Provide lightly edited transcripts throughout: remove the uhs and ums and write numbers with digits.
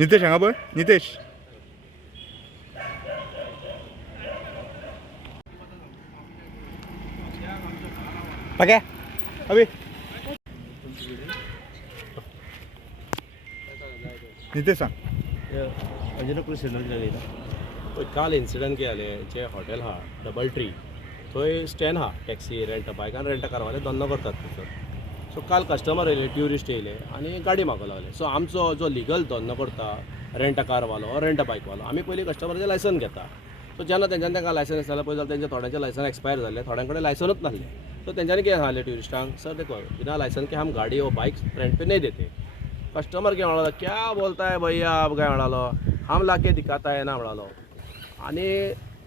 नितेश हांगा पळय नितेश पाक्या अभि नितेश सांग काल इन्सिडंट केले जे हॉटेल हा डबल ट्री थंय स्टँड हा टॅक्सी रेंट बायकान रेंट कारवाले धंदो करतात थंयसर. सो काल कस्टमर येयले ट्युरिस्ट येयले आनी गाडी मागूंक लागले. सो आमचो जो लिगल धंदो करता रेंट कारवालो रेंट बायकवालो आमी पयलीं कस्टमराचें लायसन घेता. सो जेन्ना तेंच्यांनी तांकां लायसन जाल्यार पळय जाल्यार तेंचे थोड्यांचे लायसन एक्सपायर जाल्ले थोड्यां कडेन लायसनूच नासलें. सो तेंच्यांनी कितें सांगलें ट्युरिस्टांक सर देखो बिना लायसन के हम गाड़ी और बाइक रेंट पे नहीं देते. कस्टमर क्या म्हणालो क्या बोलता है भैया आप काय म्हणालो हम लाके दिखाता है ना म्हणालो. आनी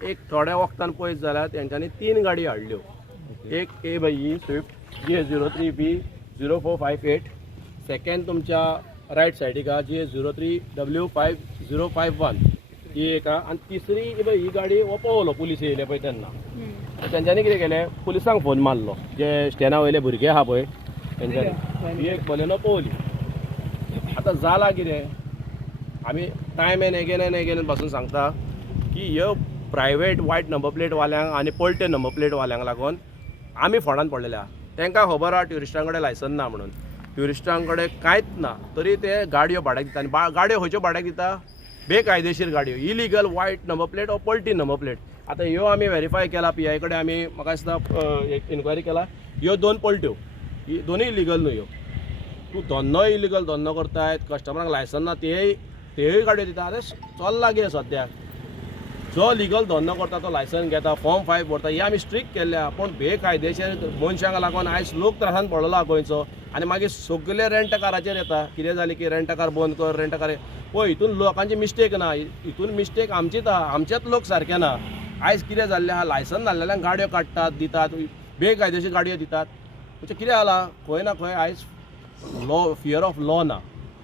एक थोड्या वक्तान पळयत जाल्यार तेंच्यांनी 3 गाडी हाडल्यो. एक ए बाई स्विफ्ट GS03B0458 सेकंड तुमच्या रायट सायडीक हा GS03W5051 ही एक आनी तिसरी ही गाडी हो पळोवलो पुलीस येयले पळय तेन्ना. तेंच्यांनी कितें केलें पुलिसांक फोन मारलो जे स्टॅना वयले भुरगे आहा पळय तेंच्यांनी ही एक बलेनो पळोवली. आतां जालां कितें आमी टायम एन एगेन पासून सांगता की ह्यो प्रायवेट वायट नंबर प्लेट वाल्यांक आनी पळटे नंबर प्लेट वाल्यांक लागून आमी फोंडान पडलेले आहा. तांकां खबर आहा ट्युरिस्टां कडेन लायसन ना म्हणून ट्युरिस्टां कडेन कांयच ना तरी ते गाडयो भाड्याक दिता आनी गाडयो खंयच्यो भाड्याक दिता बेकायदेशीर गाडयो इलिगल वायट नंबर प्लेट ओ पळटी नंबर प्लेट. आतां ह्यो आमी व्हेरीफाय केला PI कडेन आमी म्हाका दिसता इन्क्वायरी केला ह्यो 2 पळट्यो ही दोनूय लिगल न्हू. ह्यो तूं धंदो इलिगल धंदो करतायत कस्टमराक लायसन ना तेय गाडयो दिता. आरे चल्ला कितें सद्याक जो लिगल धंदो करता तो लायसन घेता फॉर्म 5 भरता ही आमी स्ट्रिक्ट केल्ल्या. पूण बेकायदेशीर मनशांक लागून आयज लोक त्रासान पडलेलो आहा गोंयचो आनी मागीर सगळे रेंट काराचेर येता. कितें जालें की रेंट कार बंद कर रेंट कार पळय हितून लोकांची मिस्टेक ना हितून मिस्टेक आमचीच आहा आमचेच लोक सारके ना. आयज कितें जाल्लें आहा लायसन नासलेल्यांक गाडयो काडटात दितात बेकायदेशीर गाडयो दितात. म्हणजे कितें जाला खंय ना खंय आयज लॉ फियर ऑफ लॉ ना.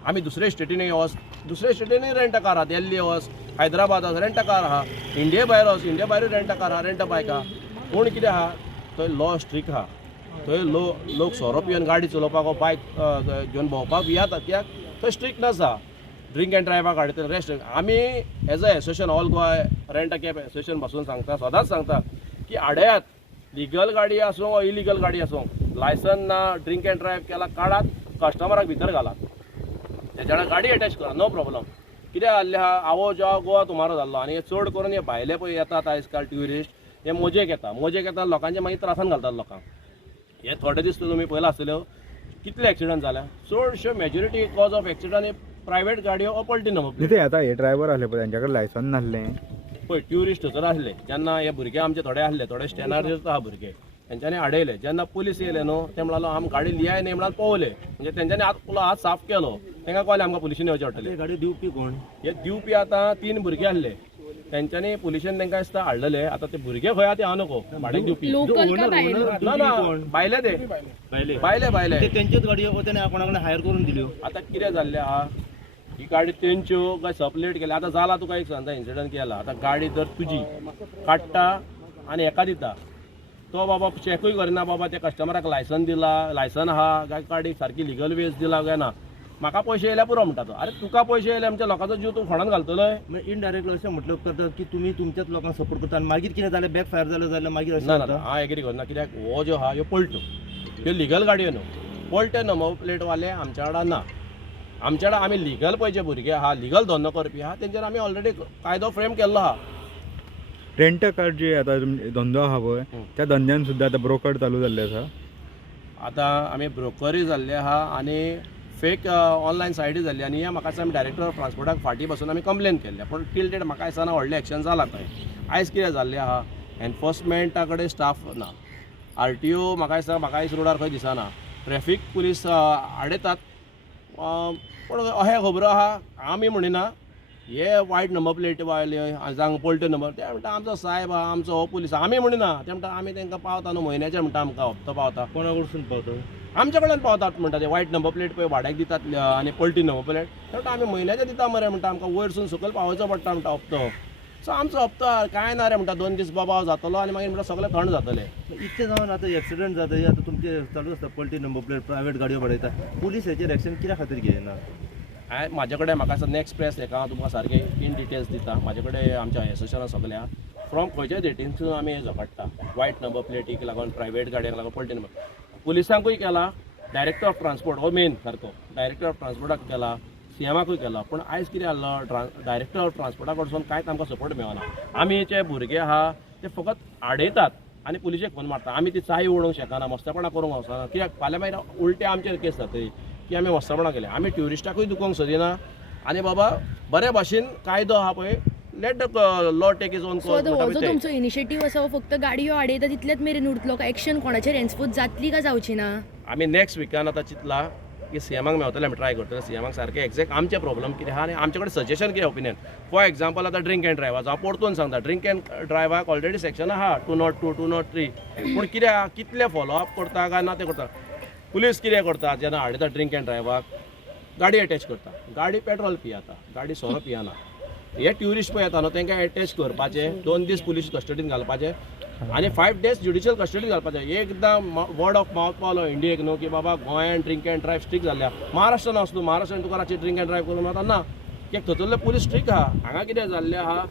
आमी दुसऱ्या स्टेटींनी वच दुसऱ्या स्टेटींनी रेंट कार आहा दिल्ली वच हैदराबाद वच रेंट कार आहा इंडिये भायर वच इंडिये भायर रेंट कार आहा रेंट बायक आहा. पूण कितें आहा थंय लॉ स्ट्रिक्ट आहा. थंय लोक सोरो पिवन गाडी चलोवपाक बायक घेवन भोंवपाक भियाता कित्याक थंय स्ट्रिक्टनस आहा. ड्रिंक एंड ड्रायव्हाक हाडटा रेस्ट आमी as a association all Goa rent cab association पासून सांगता सदांच सांगता की आडयात लिगल गाडी आसूं वा इलिगल गाडी आसूं लायसन ना ड्रिंक एंड ड्रायव्ह केला काडात कस्टमराक भितर घालात तेच्या वांगडा गाडी अटॅच करा नो प्रॉब्लम. कितें जाल्लें आहा आवो जावो गोवा तुमारो जाल्लो आनी चड करून हे भायले पळय येतात आयज काल ट्युरिस्ट हे मोजेक येता लोकांचे मागीर त्रासान घालतात लोकांक. हे थोडे दीस तुमी पळयला आसतल्यो कितले एक्सिडंट जाल्या चडश्यो मेजॉरिटी कॉज ऑफ एक्सिडंट हे प्रायवेट गाडयो ओ पळटी नंबर ते आता हे ड्रायव्हर आसले पळय त्यांच्याकडे लायसन नासलें पळय ट्युरिस्ट थंयसर आसले जेन्ना हे भुरगे आमचे थोडे आसले थोडे स्टँडार आहा भुरगे तेंच्यांनी आडयले जेन्ना पुलीस येयले न्हू ते म्हणालो आमी गाडी लियाय न्ही म्हणून पळोवले म्हणजे तेंच्यांनी हात साफ केलो तांकां कळलें आमकां पुलिशेन येवचें पडटलें. गाडी दिवपी कोण हे दिवपी आतां 3 भुरगे आसले तेंच्यांनी पुलिशेन तांकां दिसता हाडलेले. आतां ते भुरगे खंय आहा ते हांव नको भाड्याक दिवपी ना भायले ते भायले ते तेंच्योच गाडयो तेणे कोणाकडे हायर करून दिल्यो. आतां कितें जाल्लें आहा ही गाडी तेंच्यो काय सबलेट केल्या. आतां जाला तुका एक सांगता इन्सिडंट केला आतां गाडी जर तुजी काडटा आनी एका दिता तो बाबा चॅकूय करना बाबा त्या कस्टमराक लायसन दिला लायसन आहा काय गाडी सारकी लिगल वेज दिला काय ना म्हाका पयशे येयल्या पुरो म्हणटा तो. अरे तुका पयशे येयले आमच्या लोकांचो जीव तूं फोंडान घालतलो. इनडायरेक्टली अशें म्हटलं करतात की तुमी तुमच्याच लोकांक सपोर्ट करता आनी मागीर कितें जालें बॅक फायर जाल्यार मागीर ना ना हांव एग्री करना कित्याक हो जो आहा ह्यो पळट्यो ह्यो लिगल गाडयो न्हू. पळटे नंबर प्लेटवाले आमच्या वांगडा ना. आमच्या वांगडा आमी लिगल पळय जे भुरगे आहा लिगल धंदो करपी आहा तेंचेर आमी ऑलरेडी कायदो फ्रेम केल्लो आहा. रेंट कार जे आता धंदो आहा पळय त्या धंद्यान सुद्दां आता ब्रोकर चालू जाल्ले आसा. आतां आमी ब्रोकरूय जाल्ले आहा आनी फेक ऑनलायन सायटी जाल्ली आनी म्हाका दिसता आमी डायरेक्टर ऑफ ट्रान्सपोर्टाक फाटीं बसून आमी कंप्लेन केल्ले पूण टील डेट म्हाका दिसना व्हडलें एक्शन जालां थंय. आयज कितें जाल्लें आहा एनफोर्समेंटा कडेन स्टाफ ना RTO म्हाका दिसता रोडार खंय दिसना ट्रॅफीक पुलीस आडयतात पूण अशें खबरो आहा आमी म्हणिना हे वायट नंबर प्लेट वायले जावं पळटे नंबर ते म्हणटा आमचो साहेब आहा आमचो हो पुलीस आमी म्हणिना ते म्हणटा आमी तांकां पावता न्हू म्हयन्याचे म्हणटा आमकां हप्तो पावता कोणा कडसून पावता आमच्या कडेन पावतात म्हणटा ते वायट नंबर प्लेट पळय भाड्याक दितात आनी पळटी नंबर प्लेट ते म्हणटा आमी म्हयन्याचे दिता मरे म्हणटा आमकां वयरसून सकयल पावोवचो पडटा म्हणटा हप्तो. सो आमचो हप्तो कांय ना रे म्हणटा 2 दीस बाबा जातलो आनी मागीर म्हणटा सगळें थंड जातलें. इतकें जावन आतां एक्सिडंट जाता आतां तुमचे चालू आसता पळटी नंबर प्लेट प्रायवेट गाडयो पडयता पुलीस हेचेर एक्शन कित्या खातीर घेयना. म्हाजे कडेन म्हाका नेक्स्ट प्रेस हेका हांव तुमकां सारके इन डिटेल्स दिता. म्हाजे कडेन आमच्या एसोसिएशना सगळ्या फ्रॉम खंयच्या डेटीनसून आमी हेजो काडटा वायट नंबर प्लेटीक लागून प्रायवेट गाडयांक लागून पलटी नंबर पुलिसांकूय केला डायरेक्टर ऑफ ट्रान्सपोर्ट हो मेन सारको डायरेक्टर ऑफ ट्रान्सपोर्टाक केला सीएमाकूय केला पूण आयज कितें जाल्लो डायरेक्टर ऑफ ट्रान्सपोर्टा कडसून कांयच आमकां सपोर्ट मेळना. आमी जे भुरगे आहा ते फकत आडयतात आनी पुलिशेक फोन मारता. आमी ती चाय उडोवंक शकना मस्तेपणां करूंक वचना कित्याक फाल्यां मागीर उलटे आमचेर केस जातली की आमी मस्तेपणां केले. आमी ट्युरिस्टाकूय दुखोवंक सोदिना आनी बाबा बऱ्या भाशेन कायदो आहा पळय let the law take its own सो हो जो तुमचो इनिशिएटीव आसा फक्त गाडयो आडयता तितलेच मेरेन उरतलो का एक्शन कोणाचेर एन्फोर्स जातली का जावची ना? आमी नेक्स्ट विकान आतां चिंतला की सीएमाक मेळटले आमी ट्राय करतले सीएमाक सारके एक्झॅक्ट आमचे प्रॉब्लम कितें आहा आनी आमचे कडेन सजेशन कितें ओपिनियन फॉर एक्झाम्पल आतां ड्रिंक एंड ड्रायव्ह हांव परतून सांगता ड्रिंक एंड ड्रायव्हाक ऑलरेडी सेक्शन आहा 202, 203 पूण कितें कितले फॉलोअप करता काय ना ते करता. पुलीस कितें करता जेन्ना हाडटा ड्रिंक एंड ड्रायव्हाक गाडी अटॅच करता गाडी पेट्रोल पियेता गाडी सोरो पियेना. हे ट्युरिस्ट पळय येता न्हू तांकां अटॅच करपाचे 2 दीस पुलीस कस्टडीन घालपाचे आनी 5 days ज्युडिशियल कस्टडीन घालपाचे. एकदां वर्ड ऑफ माउथ पावलो इंडियेक न्हू की बाबा गोंयान ड्रिंक एंड ड्रायव्ह स्ट्रिक्ट जाल्ल्या महाराष्ट्रान आसलो महाराष्ट्रान तुका रातची ड्रिंक एंड ड्रायव्ह करून वता ना कित्याक थंयसरले पुलीस स्ट्रिक्ट आहा. हांगा कितें जाल्लें आहा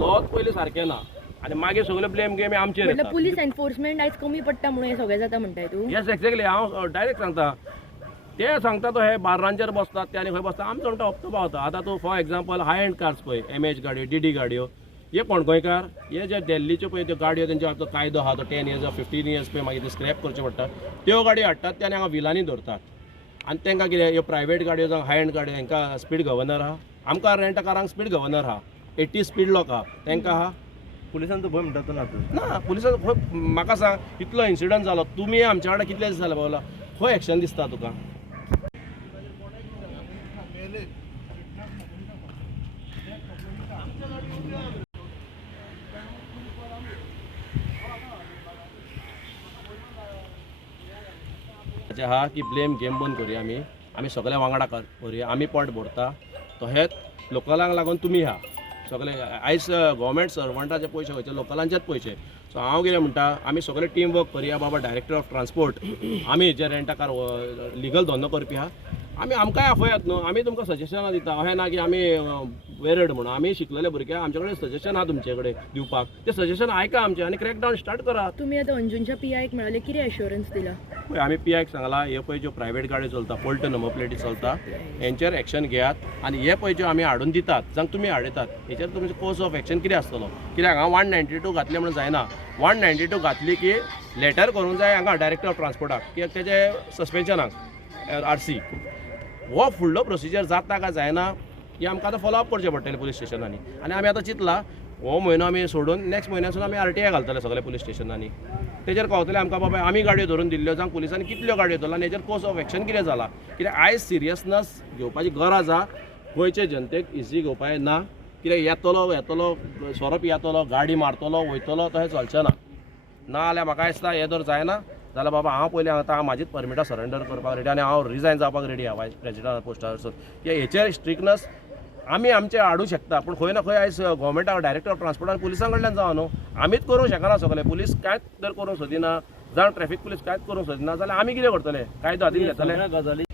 लॉच पयलीं सारकें ना आनी मागीर सगळे ब्लेम गेम आमचेर म्हटल्यार पुलीस एन्फोर्समेंट आयज कमी पडटा म्हणून हे सगळें जाता म्हणटाय तूं? येस एक्झॅक्टली हांव डायरेक्ट सांगता ते सांगता तो हे बार्रांचेर बसतात ते आनी खंय बसता आमचो म्हणटा हप्तो पावता. आतां तूं for example high end cars पळय MH गाडयो DD गाडयो हे कोण गोंयकार हे जे दिल्लीच्यो पळय त्यो गाडयो तेंचो आतां कायदो आहा तो 10 years 15 years पळय मागीर ते स्क्रॅप करचे पडटा त्यो गाडयो हाडटात ते आनी हांगा विलांनी दवरतात आनी तांकां कितें ह्यो प्रायवेट गाडयो जावं हाय एंड गाडयो हांकां स्पीड गव्हर्नर आहा आमकां रेंट कारांक स्पीड गव्हर्नर आहा 80 स्पीड लॉक आहा तांकां आहा पुलिसांचो भंय म्हणटा तो ना. पुलिसांचो म्हाका सांग इतलो इन्सिडंट जालो तुमी आमच्या वांगडा कितले दीस जाले पावला खंय एक्शन दिसता तुका? आहा की ब्लेम गेम बंद करुया आमी सगळ्या वांगडा करुया आमी पोट भरता तो हेच लोकलांक लागून तुमी आहा सगळे आयज गव्हर्मेंट सर्वंटाचे पयशे खंयचे लोकलांचेच पयशे. सो हांव कितें म्हणटा आमी सगळे टीम वर्क करुया बाबा डायरेक्टर ऑफ ट्रान्सपोर्ट आमी जे रेंटा कार लिगल धंदो करपी आहा आमी आमकांय आफयात न्हू आमी तुमकां सजेशनां दिता अशें ना की आमी वेरड म्हणून आमी शिकलेले भुरगे आमचे कडेन सजेशन आहा तुमचे कडेन दिवपाक ते सजेशन आयका आमचे आनी क्रॅकडावन स्टार्ट करा. तुमी आतां अंजुंच्या PIक मेळ्ळे कितें एश्युरन्स दिला? पळय आमी PIक सांगला हे पळय ज्यो प्रायवेट गाड्यो चलता पोल्ट नंबर प्लेटी चलता हेंचेर एक्शन घेयात आनी हे पळय ज्यो आमी हाडून दितात जावं तुमी हाडयतात हेचेर तुमचो कोर्स ऑफ एक्शन कितें आसतलो कित्याक हांगा 192 घातले म्हणून जायना 192 घातली की लेटर करूंक जाय हांगा डायरेक्टर ऑफ ट्रान्सपोर्टाक कित्याक तेजे सस्पेन्शनाक RC हो फुडलो प्रोसिजर जाता काय जायना हे आमकां आतां फॉलोअप करचें पडटलें पुलीस स्टेशनांनी आनी आमी आतां चिंतला हो म्हयनो आमी सोडून नेक्स्ट म्हयन्यासून आमी RTI घालतले सगळे पुलीस स्टेशनांनी तेजेर कळटलें आमकां बाबा आमी गाडयो धरून दिल्ल्यो जावं पुलिसांनी कितल्यो गाडयो धरला आनी हेजेर कोर्स ऑफ एक्शन कितें जाला कित्याक आयज सिरियसनस घेवपाची गरज आहा गोंयचे जनतेक इजी घेवपाक ना कित्याक येतलो सोरो येतलो गाडी मारतलो वयतलो तशें चलचें ना नाजाल्यार म्हाका दिसता हें जर जायना जाल्यार बाबा हांव पयलीं आतां म्हाजीच परमिटां सरेंडर करपाक रेडी आनी हांव रिजायन जावपाक रेडी आहा वायस प्रेसिडेंट पोस्टार हेचेर स्ट्रिक्टनस आमी आमचे हाडूंक शकता पूण खंय ना खंय आयज गव्हर्मेंटाक डायरेक्टर ऑफ ट्रान्सपोर्टान पुलिसां कडल्यान जावं न्हू आमीच करूंक शकना सगळे पुलीस कांयच जर करूंक सोदिना जावं ट्रॅफीक पुलीस कांयच करूंक सोदिना जाल्यार आमी कितें करतले कायदो हातीन घेतले गजाली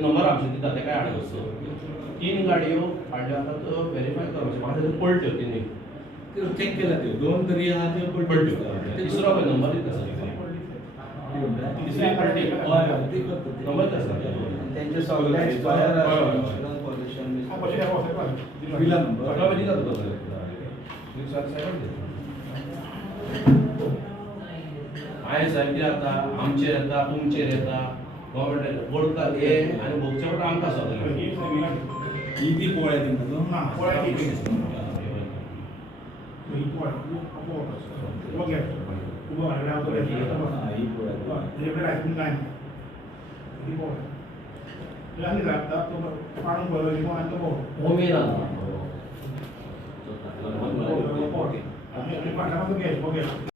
नंबर आमचे दिता ते काय हाडून 3 गाडयो हाडल्यो आतां तो व्हेरीफाय करपाचें म्हाका पळट्यो तिनी चेक केला त्यो 2 तरी आहा त्यो पळट्यो तिसरो पळय नंबर दिता तिसरी पार्टी नंबर आसा त्यांचे सगळे एक्सपायर इन्शुरन्स पॉल्युशन बिला नंबर दिता तुका आयज साहेब कितें जाता आमचेर येता तुमचेर येता गव्हर्मेंट बोलता हे आनी भोगचे पडटा आमकां सगळें ही ती पोळ्या दिता ना पोळ्या ही पोळ्या